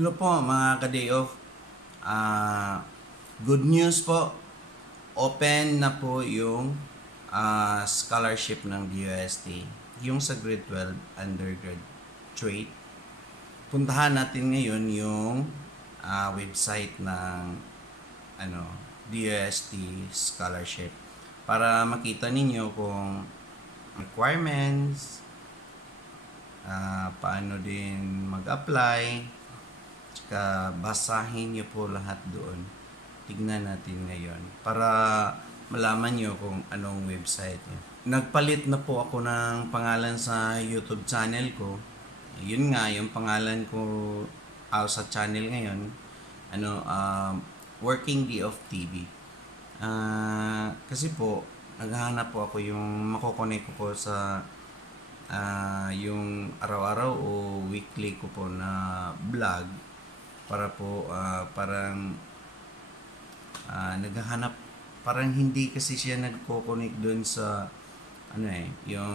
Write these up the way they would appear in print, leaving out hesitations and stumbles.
Hello po mga ka-day off. Good news po. Open na po yung scholarship ng DOST. Yung sa grade 12 undergraduate. Puntahan natin ngayon yung website ng DOST scholarship para makita ninyo kung requirements, paano din mag-apply. Tsaka basahin nyo po lahat doon. Tignan natin ngayon para malaman nyo kung anong website nyo. Nagpalit na po ako ng pangalan sa YouTube channel ko. Yun nga, yung pangalan ko sa channel ngayon, Working Day of TV. Kasi po, naghahanap po ako yung makokonek ko po sa yung araw-araw o weekly ko po na vlog para po parang naghahanap, parang hindi kasi siya nagko-connect doon sa yung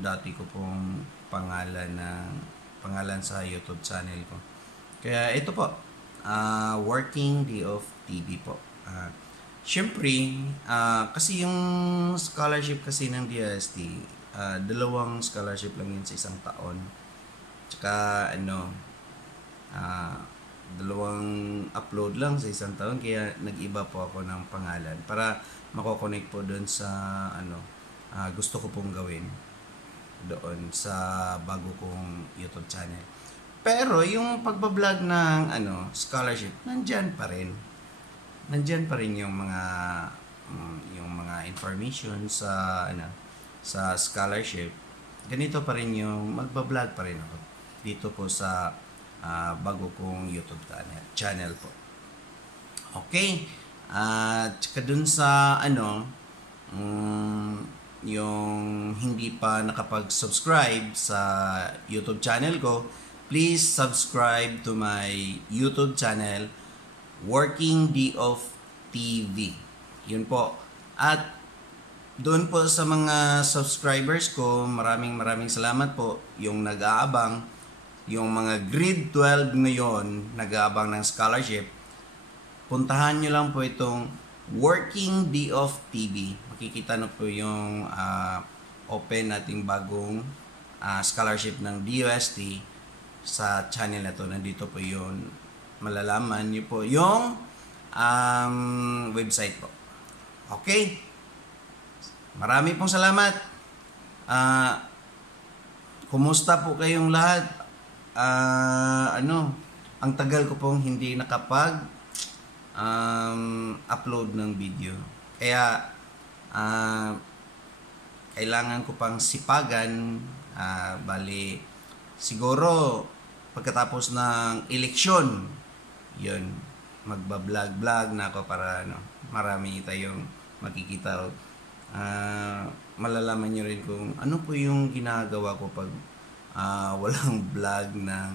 dati ko pong pangalan sa YouTube channel ko. Kaya ito po, Working Day of TV po. Syempre, kasi yung scholarship kasi ng DST, dalawang scholarship lang yun sa isang taon. Tsaka dalawang upload lang sa isang taon, kaya nag-iba po ako ng pangalan para mako-connect po doon sa gusto ko pong gawin doon sa bago kong YouTube channel. Pero yung pagbablog ng scholarship, nandyan pa rin yung mga information sa sa scholarship. Ganito pa rin yung magbablog pa rin ako dito po sa bago kong YouTube channel po. Okay. Tsaka dun sa yung hindi pa nakapag-subscribe sa YouTube channel ko, please subscribe to my YouTube channel, Working Day of TV. Yun po. At doon po sa mga subscribers ko, maraming salamat po. Yung nag-aabang, yung mga grade 12 ngayon, nag-aabang ng scholarship, puntahan nyo lang po itong Working Day of TV. Makikita na po yung open nating bagong scholarship ng DOST sa channel na to. Nandito po yun. Malalaman nyo po yung website po. Okay? Marami pong salamat. Kumusta po kayong lahat? Ang tagal ko pong hindi nakapag upload ng video. Kaya kailangan ko pang sipagan. Bali siguro pagkatapos ng eleksyon, yun, magbablog na ako para marami tayong makikita. Malalaman nyo rin kung ano po yung ginagawa ko pag walang vlog ng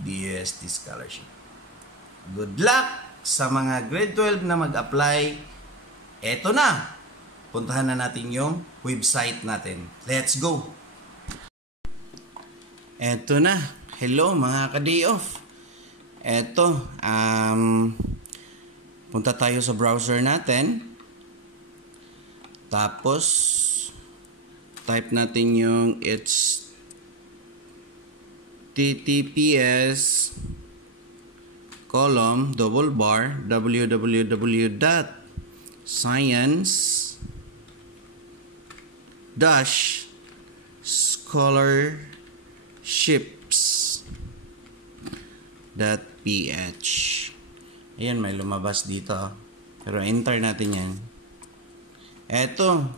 DOST scholarship. Good luck sa mga grade 12 na mag-apply. Eto na, puntahan na natin yung website natin. Let's go! Eto na. Hello mga ka-day off. Eto, punta tayo sa browser natin. Tapos type natin yung it's www.science-scholarships.ph. Ayan, may lumabas dito. Pero enter natin yan. Ito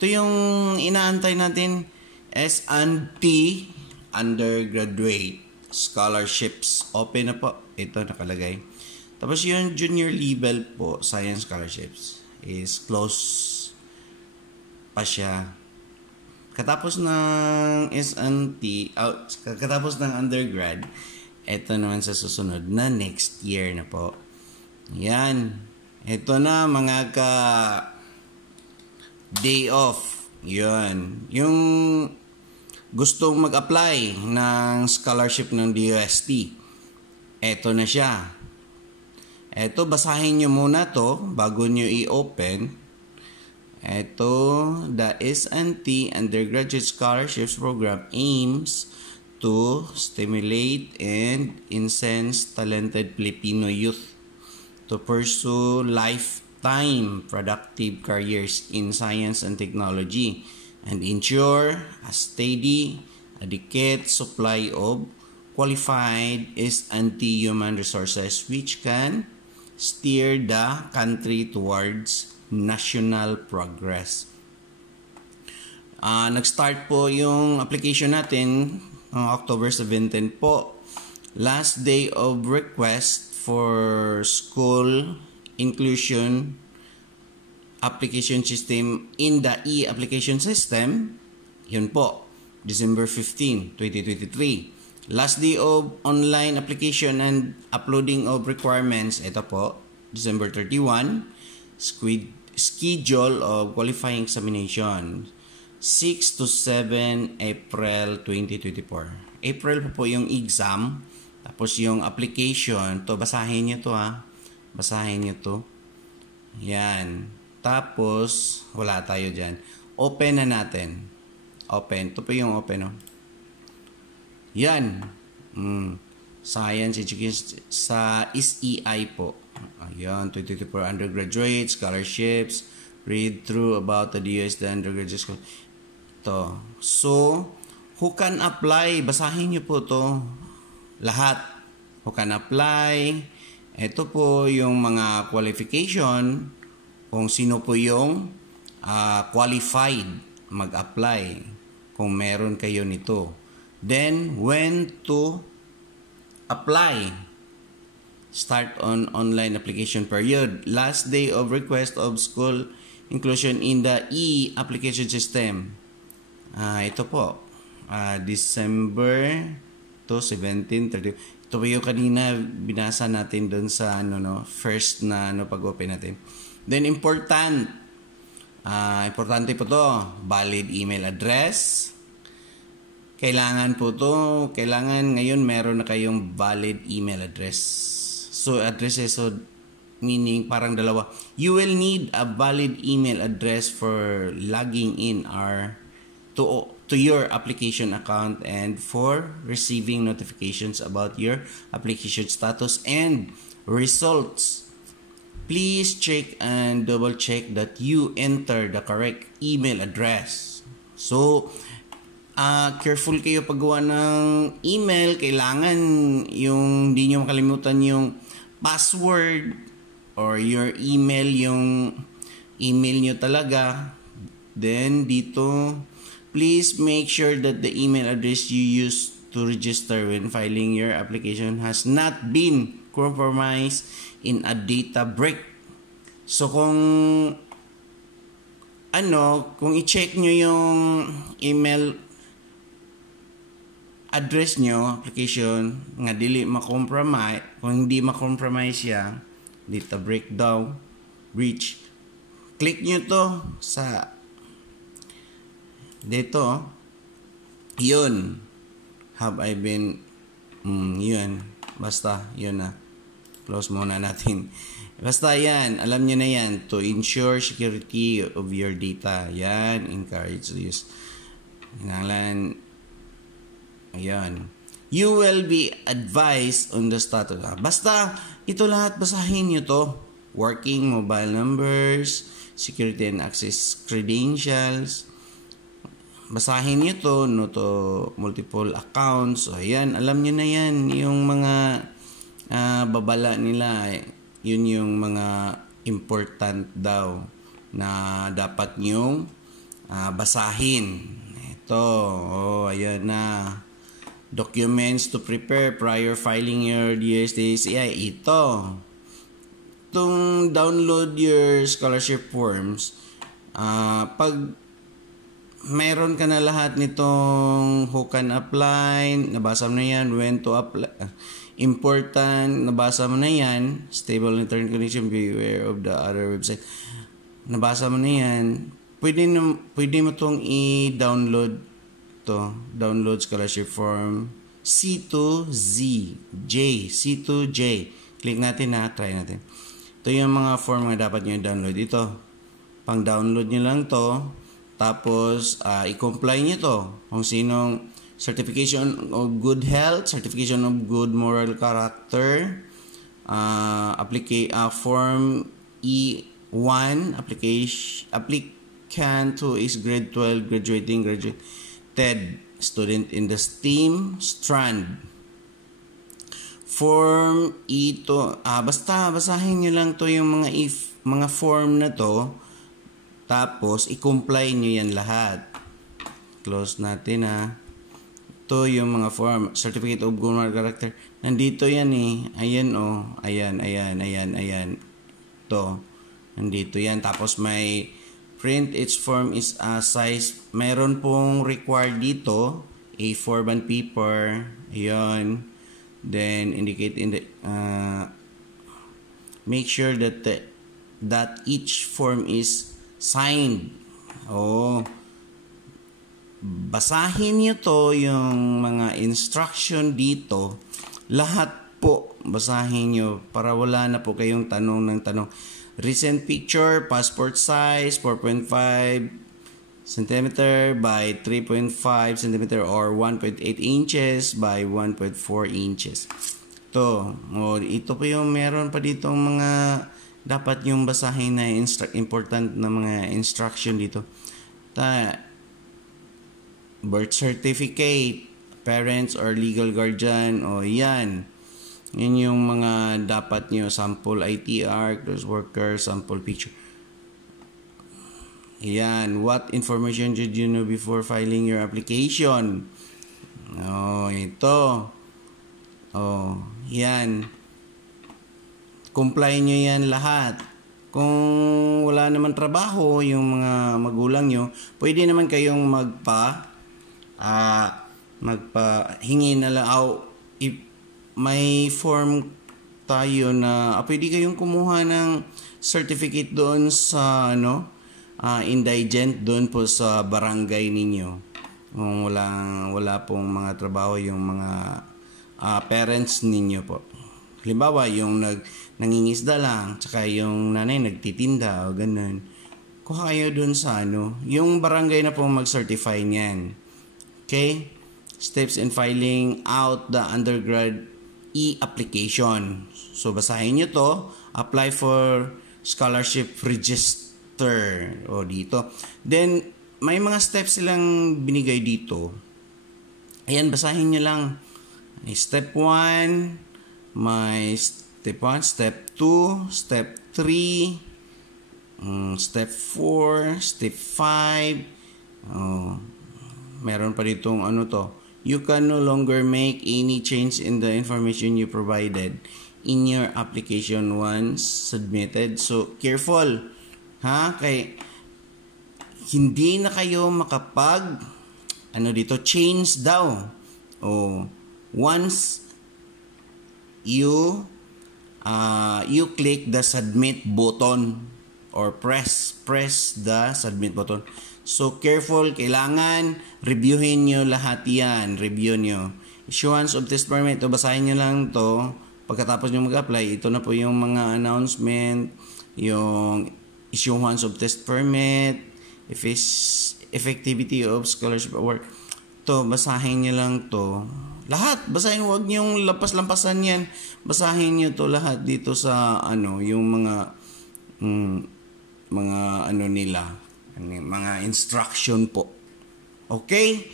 yung inaantay natin, S&T undergraduate scholarships. Open na po. Ito nakalagay. Tapos yung junior level po, science scholarships, is close pa siya. Katapos ng S&T, katapos ng undergrad, ito naman sa susunod na next year na po. Yan. Ito na mga day off. Yun. Yung gustong mag-apply ng scholarship ng DOST. Eto na siya. Eto, basahin nyo muna to bago nyo i-open. Eto, the S&T Undergraduate Scholarships Program aims to stimulate and incense talented Filipino youth to pursue lifetime productive careers in science and technology and ensure a steady, adequate supply of qualified S&T human resources which can steer the country towards national progress. Nag-start po yung application natin October 17 po. Last day of request for school inclusion application system in the e-application system, yun po, December 15, 2023. Last day of online application and uploading of requirements, ito po, December 31. Schedule of qualifying examination, 6 to 7 April 2024. April po yung exam, tapos yung application, to basahin nyo to basahin nyo to. Yan. Tapos, wala tayo dyan. Open na natin. Open. Ito po yung open, Yan. Science Education sa SEI po. Ayan, 2024 undergraduate scholarships. Read through about the DOS, the undergraduate school. Ito. So, who can apply? Basahin niyo po to lahat. Who can apply? Ito po yung mga qualification kung sino po yung qualified mag-apply kung meron kayo nito. Then, when to apply? Start on online application period. Last day of request of school inclusion in the e-application system. Ito po. December to 17, 30. Ito po yung kanina binasa natin doon sa first na pag-open natin. Then, importante po to. Valid email address. Kailangan ngayon meron na kayong valid email address. So, addresses, meaning parang dalawa. You will need a valid email address for logging in to your application account and for receiving notifications about your application status and results. Please check and double check that you enter the correct email address. So, careful kayo paggawa ng email. Kailangan yung hindi nyo makalimutan yung password or your email, yung email nyo talaga. Then, dito, please make sure that the email address you use to register when filing your application has not been compromised in a data breach. So, kung i-check nyo yung email address nyo, application, nga dili ma-compromise, kung hindi ma-compromise siya, data breakdown, breach, click nyo to sa dito, yun, have I been, yun, basta, yun na, close muna natin. Basta yan, alam nyo na yan, to ensure security of your data, yan, encourage use. Hinanglan, ayan. You will be advised on the status. Basta, ito lahat, basahin nyo to. Working mobile numbers, security and access credentials. Basahin nyo to, multiple accounts. So, ayan, alam nyo na yan. Yung mga babala nila, yun yung mga important daw na dapat nyong basahin. Ito, ayan na. Documents to prepare prior filing your DSDCI. Itong download your scholarship forms. Pag meron ka na lahat nitong who can apply, nabasa mo na yan, when to apply, important, nabasa mo na yan, stable internet connection, beware of the other website, nabasa mo na yan, pwede mo itong i-download to, download scholarship form, C2Z, C2J. Click natin na, try natin. Ito yung mga form na dapat nyo download. Ito, pang-download nyo lang to. Tapos, i-comply nyo to. Kung sinong certification of good health, certification of good moral character, form E1, applicant who is grade 12 graduated student in the STEAM strand. Form E2, basta basahin nyo lang to yung mga form na to, tapos i-comply nyo yan lahat. Close natin Ito yung mga form, certificate of good moral character. Nandito yan ayan ayan. Ito, nandito yan. Tapos may print each form is a size. Meron pong required dito A4 bond paper. Ayan. Then indicate in the make sure that that each form is signed. Basahin niyo to, yung mga instruction dito. Lahat po basahin niyo para wala na po kayong tanong ng tanong. Recent picture, passport size, 4.5 cm by 3.5 cm or 1.8 inches by 1.4 inches. Ito po yung meron pa dito mga dapat yung basahin na important na mga instruction dito. Birth certificate, parents or legal guardian, yan. Yan yung mga dapat nyo. Sample ITR, close worker, sample picture. Yan. What information should you know before filing your application? Ito. Yan. Comply nyo yan lahat. Kung wala naman trabaho yung mga magulang nyo, pwede naman kayong magpahingi na lang. May form tayo na pwede kayong kumuha ng certificate doon sa indigent doon po sa barangay ninyo. Kung wala pong mga trabaho yung mga parents ninyo po. Halimbawa, yung nangingisda lang, tsaka yung nanay nagtitinda o ganun. Kuha kayo doon sa yung barangay na po mag-certify niyan. Okay? Steps in filing out the undergrad e-application. So, basahin nyo to. Apply for scholarship register. Dito. Then, may mga steps silang binigay dito. Ayan, basahin nyo lang. Step 1, may step 1, step 2, step 3, step 4, step 5. Meron pa ditong you can no longer make any change in the information you provided in your application once submitted. So, careful. Kay hindi na kayo makapag change daw. Once you click the submit button or press the submit button. So, careful. Kailangan reviewin nyo lahat yan. Review nyo. Issuance of test permit. Basahin nyo lang to. Pagkatapos nyo mag-apply, ito na po yung mga announcement, yung issuance of test permit, effectivity of scholarship award. Basahin nyo lang to. Lahat. Basahin. Huwag nyo lampas-lampasan yan. Basahin nyo to lahat dito sa yung mga nila. Mga instruction po. Okay?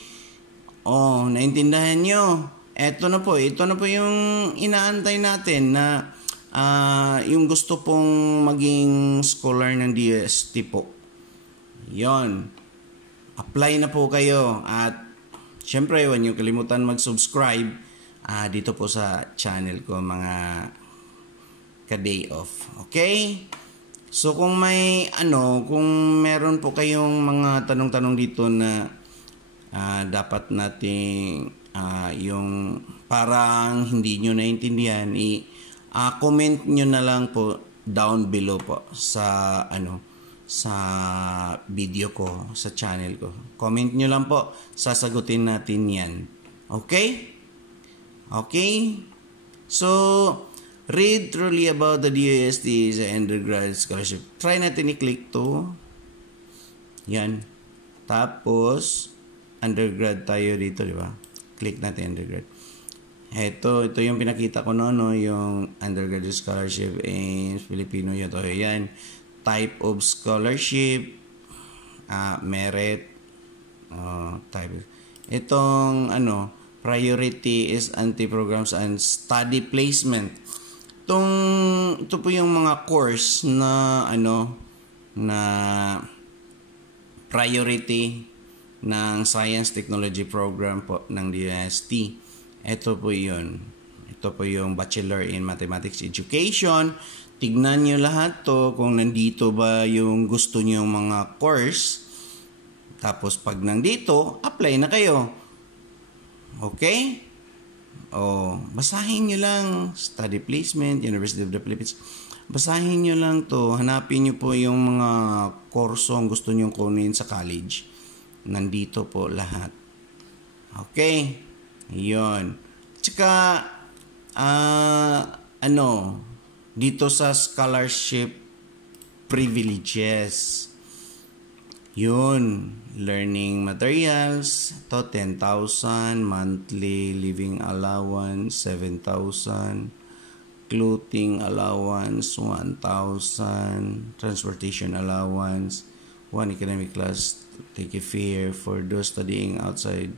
Naintindihan nyo? Ito na po yung inaantay natin na yung gusto pong maging scholar ng DST po. Yon. Apply na po kayo at syempre huwag nyo kalimutan mag-subscribe dito po sa channel ko mga ka-day off. Okay? So kung kung meron po kayong mga tanong-tanong dito na dapat nating yung parang hindi nyo naintindihan, comment nyo na lang po down below po sa sa video ko, sa channel ko. Comment nyo lang po, sasagutin natin yan. Okay? Okay? So, read truly about the DOST sa undergrad scholarship. Try natin i-click to. Yan. Tapos, undergrad tayo dito, di ba? Click natin undergrad. Ito yung pinakita ko no, yung undergraduate scholarship in Filipino yun. Ito, yan. Type of scholarship, merit, type. Itong, priority is anti-programs and study placement. Ito po yung mga course na, na priority ng Science Technology Program po ng DOST. Ito po yun. Ito po yung Bachelor in Mathematics Education. Tignan nyo lahat to kung nandito ba yung gusto nyo mga course. Tapos pag nandito, apply na kayo. Okay? Basahin nyo lang. Study Placement, University of the Philippines. Basahin nyo lang to. Hanapin nyo po yung mga kursong gusto nyo kunin sa college. Nandito po lahat. Okay? Yun. Tsaka, dito sa scholarship privileges. Yun. Learning materials. Ito, 10,000. Monthly living allowance, 7,000. Clothing allowance, 1,000. Transportation allowance, 1 academic class take a fare for those studying outside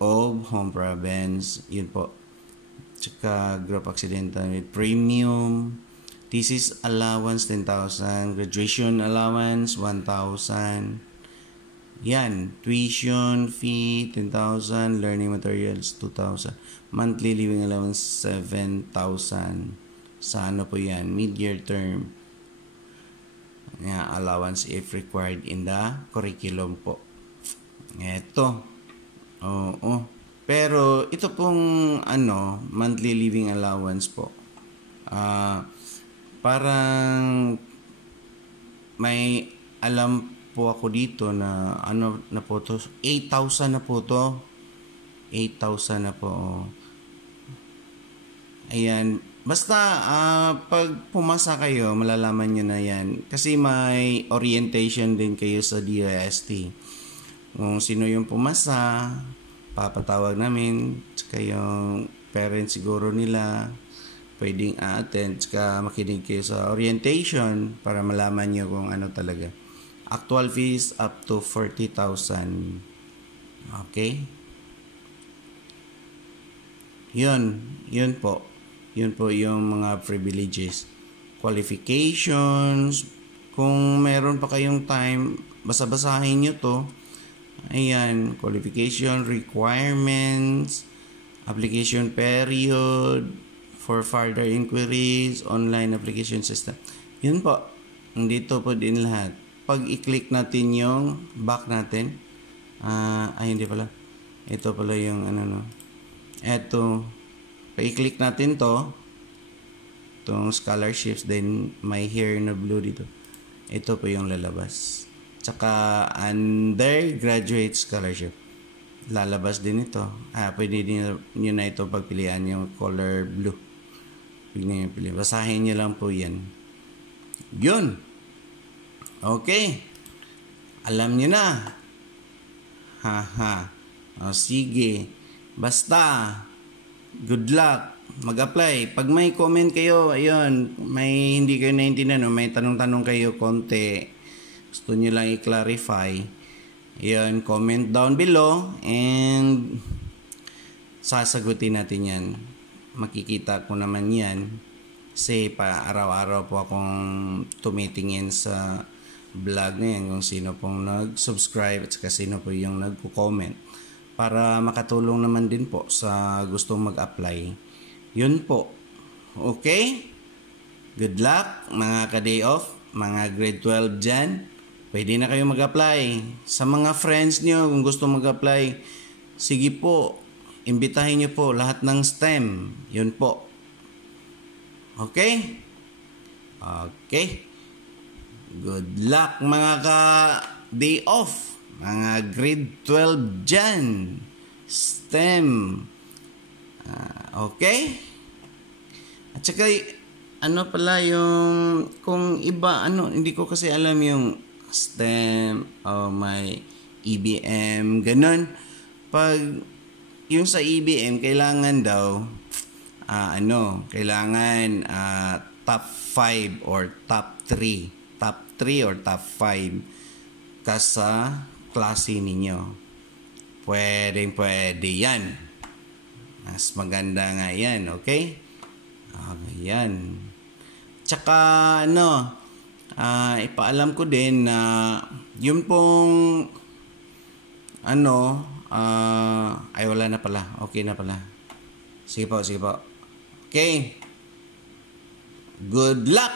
of home province. Yun po. Tsaka group accidental with premium. Thesis allowance, 10,000. Graduation allowance, 1,000. Yan. Tuition fee, 10,000. Learning materials, 2,000. Monthly living allowance, 7,000. Sa po yan? Mid-year term. Allowance if required in the curriculum po. Ito. Pero ito pong monthly living allowance po. Parang may alam po ako dito na na po to, 8,000 na po to. 8,000 na po. Ayan. Basta, pag pumasa kayo, malalaman nyo na yan. Kasi may orientation din kayo sa DOST. Kung sino yung pumasa, papatawag namin. Tsaka yung parents siguro nila, pwedeng attend. Tsaka makinig kayo sa orientation para malaman nyo kung ano talaga. Actual fees up to 40,000. Okay? Yun po. Yun po yung mga privileges. Qualifications. Kung meron pa kayong time, basa-basahin nyo to. Ayan. Qualification, requirements, application period, for further inquiries, online application system. Yun po. Dito po din lahat. Pag i-click natin yung back natin. Hindi pala. Ito pala yung Ito. Pag-i-click natin itong scholarships, then may here na blue dito. Ito po yung lalabas. Tsaka undergraduate scholarship. Lalabas din ito. Pwede nyo na ito pagpilian yung color blue. Pwede nyo pilihan. Basahin nyo lang po yan. Yun. Okay. Alam nyo na. Sige. Basta. Good luck. Mag-apply. Pag may comment kayo, ayun, may hindi kayo naintindihan, may tanong-tanong kayo konti, gusto nyo lang i-clarify, ayun, comment down below and sasagutin natin yan. Makikita ko naman yan kasi araw-araw po akong tumitingin sa vlog na yan kung sino pong nag-subscribe at saka sino po yung nagko-comment, para makatulong naman din po sa gustong mag-apply. Yun po. Okay? Good luck mga ka-day off, mga grade 12 dyan. Pwede na kayo mag-apply. Sa mga friends nyo, kung gusto mag-apply, sige po, imbitahin nyo po lahat ng STEM. Yun po. Okay? Okay. Good luck mga ka-day off. Mga grade 12 dyan. STEM. Okay? At saka, ano pala yung, kung iba, hindi ko kasi alam yung STEM o may EBM, ganun. Pag yung sa EBM, kailangan daw, kailangan top 5 or top 3. Top 3 or top 5 ka sa klase ninyo. Pwede yan. Mas maganda nga yan, okay? Yan. Tsaka, ipaalam ko din na yun pong, ay wala na pala. Okay na pala. Sige po. Okay. Good luck!